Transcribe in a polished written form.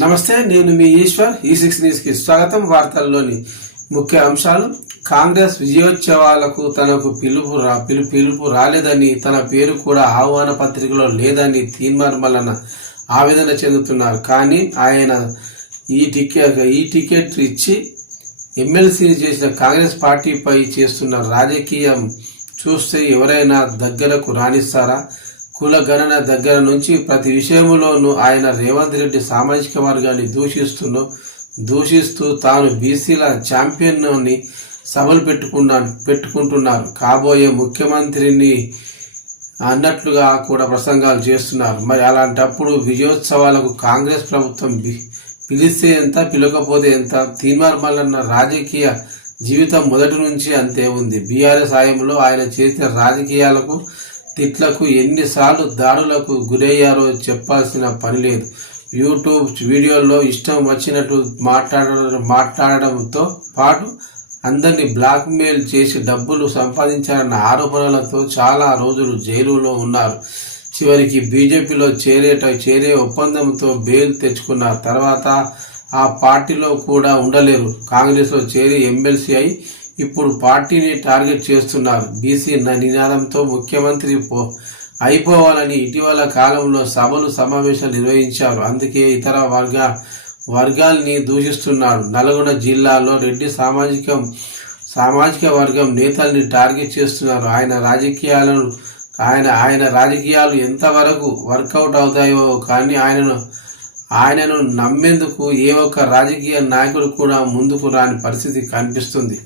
నమస్తే, నేను మీ ఈశ్వర్. ఈ6 న్యూస్ కి స్వాగతం. వార్తల్లోని ముఖ్య అంశాలు: కాంగ్రెస్ విజయోత్సవాలకు తనకు పిలుపు రాలేదని, తన పేరు కూడా ఆహ్వాన పత్రికలో లేదని తీన్మార్మలన్న ఆవేదన చెందుతున్నారు. కానీ ఆయన ఈ టికెట్ ఇచ్చి ఎమ్మెల్సీ చేసిన కాంగ్రెస్ పార్టీపై చేస్తున్న రాజకీయం చూస్తే ఎవరైనా దగ్గరకు రాణిస్తారా? కుల గణన దగ్గర నుంచి ప్రతి విషయంలోనూ ఆయన రేవంత్ రెడ్డి సామాజిక వర్గాన్ని దూషిస్తూ తాను బీసీల ఛాంపియన్ అని సభలు పెట్టుకుంటున్నారు. కాబోయే ముఖ్యమంత్రిని అన్నట్లుగా కూడా ప్రసంగాలు చేస్తున్నారు. మరి అలాంటప్పుడు విజయోత్సవాలకు కాంగ్రెస్ ప్రభుత్వం పిలిస్తే ఎంత, పిలకపోతే ఎంత? తీన్మార్మలన్న రాజకీయ జీవితం మొదటి నుంచి అంతే ఉంది. బీఆర్ఎస్ హయాంలో ఆయన చేసిన రాజకీయాలకు, తిట్లకు, ఎన్నిసార్లు దాడులకు గురయ్యారో చెప్పాల్సిన పని లేదు. యూట్యూబ్ వీడియోల్లో ఇష్టం వచ్చినట్టు మాట్లాడడంతో పాటు అందరినీ బ్లాక్మెయిల్ చేసి డబ్బులు సంపాదించారన్న ఆరోపణలతో చాలా రోజులు జైలులో ఉన్నారు. చివరికి బీజేపీలో చేరే ఒప్పందంతో బెయిల్ తెచ్చుకున్నారు. తర్వాత ఆ పార్టీలో కూడా ఉండలేరు. కాంగ్రెస్లో చేరి ఎమ్మెల్సీ అయి ఇప్పుడు పార్టీని టార్గెట్ చేస్తున్నారు. బీసీ నినాదంతో ముఖ్యమంత్రి అయిపోవాలని ఇటీవల కాలంలో సభలు, సమావేశాలు నిర్వహించారు. అందుకే ఇతర వర్గాల్ని దూషిస్తున్నాడు. నల్గొండ జిల్లాలో రెడ్డి సామాజిక వర్గం నేతల్ని టార్గెట్ చేస్తున్నారు. ఆయన రాజకీయాలు ఎంతవరకు వర్కౌట్ అవుతాయో కానీ ఆయనను నమ్మేందుకు ఏ ఒక్క రాజకీయ నాయకుడు కూడా ముందుకు రాని పరిస్థితి కనిపిస్తుంది.